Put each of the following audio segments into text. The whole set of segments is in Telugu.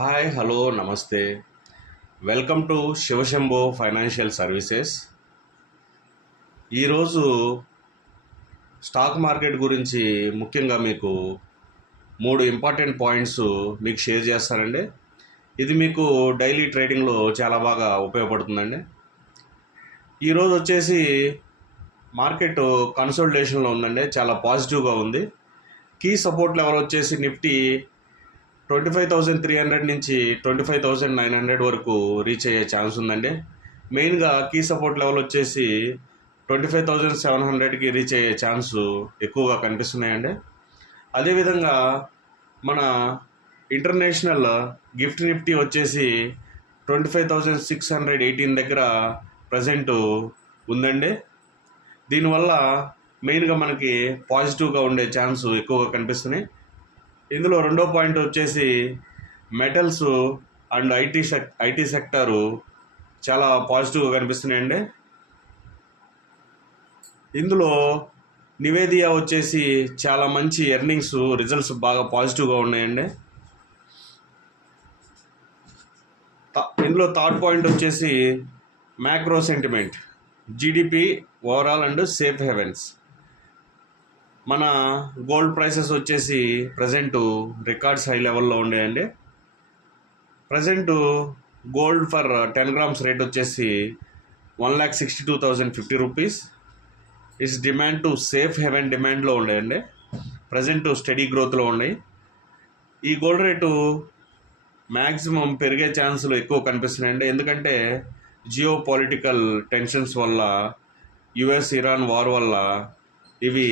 హాయ్ హలో నమస్తే. Welcome to Shiva Shambho financial services. ఈరోజు స్టాక్ మార్కెట్ గురించి ముఖ్యంగా మీకు 3 ఇంపార్టెంట్ పాయింట్స్ మీకు షేర్ చేస్తానండి. ఇది మీకు డైలీ ట్రేడింగ్లో చాలా బాగా ఉపయోగపడుతుందండి. ఈరోజు వచ్చేసి మార్కెట్ కన్సోలిడేషన్లో ఉందండి, చాలా పాజిటివ్గా ఉంది. కీ సపోర్ట్ లెవెల్ వచ్చేసి నిఫ్టీ 25,300 నుంచి 25,900 వరకు రీచ్ అయ్యే ఛాన్స్ ఉందండి. మెయిన్గా కీ సపోర్ట్ లెవెల్ వచ్చేసి 25,700కి రీచ్ అయ్యే ఛాన్స్ ఎక్కువగా కనిపిస్తున్నాయండి. అదేవిధంగా మన ఇంటర్నేషనల్ గిఫ్ట్ నిఫ్టీ వచ్చేసి 25,618 దగ్గర ప్రజెంట్ ఉందండి. దీనివల్ల మెయిన్గా మనకి పాజిటివ్గా ఉండే ఛాన్స్ ఎక్కువగా కనిపిస్తున్నాయి. ఇందులో రెండో పాయింట్ వచ్చేసి మెటల్స్ అండ్ ఐటీ సెక్టారు చాలా పాజిటివ్గా కనిపిస్తున్నాయండి. ఇందులో నివేదియా వచ్చేసి చాలా మంచి ఎర్నింగ్స్ రిజల్ట్స్ బాగా పాజిటివ్గా ఉన్నాయండి. ఇందులో థర్డ్ పాయింట్ వచ్చేసి macro sentiment, GDP overall and safe havens. మన గోల్డ్ ప్రైసెస్ వచ్చేసి ప్రజెంటు రికార్డ్స్ హై లెవెల్లో ఉండేయండి. Present gold for 10 grams rate వచ్చేసి 1,62,050 rupees. It's demand to safe haven డిమాండ్లో ఉండేయండి. ప్రజెంటు స్టడీ గ్రోత్లో ఉన్నాయి. ఈ గోల్డ్ రేటు మ్యాక్సిమం పెరిగే ఛాన్సులు ఎక్కువ కనిపిస్తున్నాయండి. ఎందుకంటే జియో పొలిటికల్ టెన్షన్స్ వల్ల, యుఎస్ ఇరాన్ వార్ వల్ల ఇవి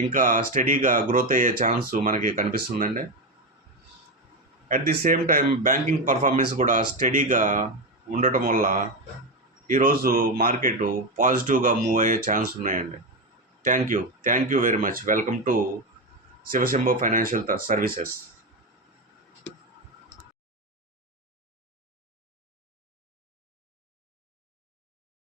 ఇంకా స్టడీగా గ్రోత్ అయ్యే ఛాన్స్ మనకి కనిపిస్తుందండి. At the same time banking performance కూడా స్టడీగా ఉండటం వల్ల ఈరోజు మార్కెట్ పాజిటివ్గా మూవ్ అయ్యే ఛాన్స్ ఉన్నాయండి. Thank you very much. Welcome to Shiva Shambho financial services.